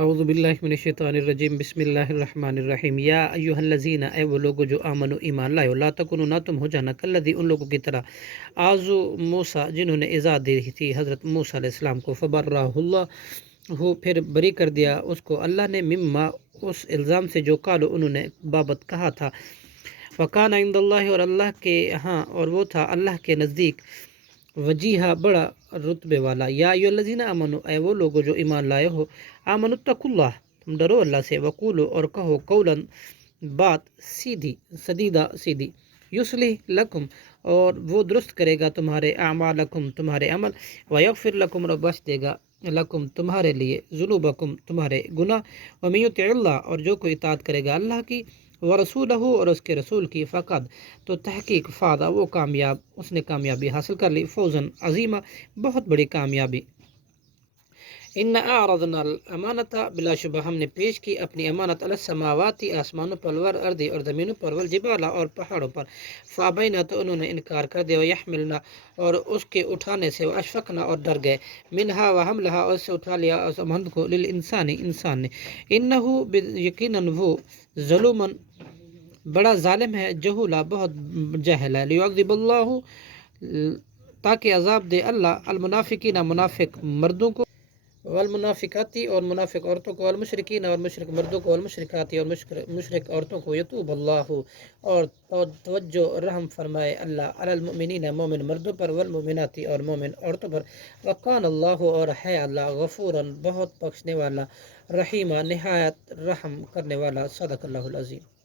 اعوذ باللہ من الشیطان الرجیم، بسم اللہ الرحمن الرحیم۔ یا ایھا الذین، اے وہ لوگ جو آمنو ایمان لائے، لا تکونوا، نہ تم ہو جانا کالذی، ان لوگوں کی طرح، آذوا موسیٰ، جنہوں نے ایذا دی تھی حضرت موسیٰ علیہ السلام کو، فبرأہ اللہ، ہو پھر بری کر دیا اس کو اللہ نے، مما، اس الزام سے جو قالوا، انہوں نے بابت کہا تھا، وکان عند اللہ، اور اللہ کے ہاں، اور وہ تھا اللہ کے نزدیک، وجیہا، بڑا رتبے والا۔ یا ایھا الذین آمنو، اے وہ لوگو جو ایمان لائے ہو، آمنوا اتقوا اللہ، تم ڈرو اللہ سے، وقولو، اور کہو، قولا، بات، سیدھی، سدیدہ، سیدھی، یصلح لکم، اور وہ درست کرے گا تمہارے، اعمالکم، تمہارے عمل، ویغفر لکم، اور بخش دے گا، لکم، تمہارے لیے، ذنوبکم، تمہارے گناہ، ومن یطع اللہ، اور جو کوئی اطاعت کرے گا اللہ کی، ورسولہ، اور اس کے رسول کی، فقد، تو تحقیق، فاز، وہ کامیاب، اس نے کامیابی حاصل کر لی، فوزاً عظیما، بہت بڑی کامیابی۔ ان اعرضنا الامانت، بلا شبہ ہم نے پیش کی اپنی امانت، علی السماواتی، آسمانوں پر، والارض، اور زمینوں پر، والجبال، اور پہاڑوں پر، فابینا، تو انہوں نے انکار کر دیا، ویحملنا، اور اس کے اٹھانے سے، واشفقنا، اور ڈر گئے، منہا، وحملہا، اور اس سے اٹھا لیا اس حمل کو، للانسان، انسان نے، انہو، یقیناً وہ، ظلومن، بڑا ظالم ہے، جہولا، بہت جاہل ہے، لیعذب اللہ، تاکہ عذاب دے اللہ، المنافقین، منافق مردوں کو، والمنافقاتی، اور منافق عورتوں کو، والمشرکین، اور مشرک مردوں کو، والمشرکاتی، اور مشرک عورتوں کو، یتوب اللہ، اور توجہ رحم فرمائے اللہ، علی المؤمنین، مومن مردوں پر، والمؤمناتی، اور مومن عورتوں پر، وکان اللہ، اور ہے اللہ، غفوراً، بہت بخشنے والا، رحیمہ، نہایت رحم کرنے والا، صدق اللہ العظیم۔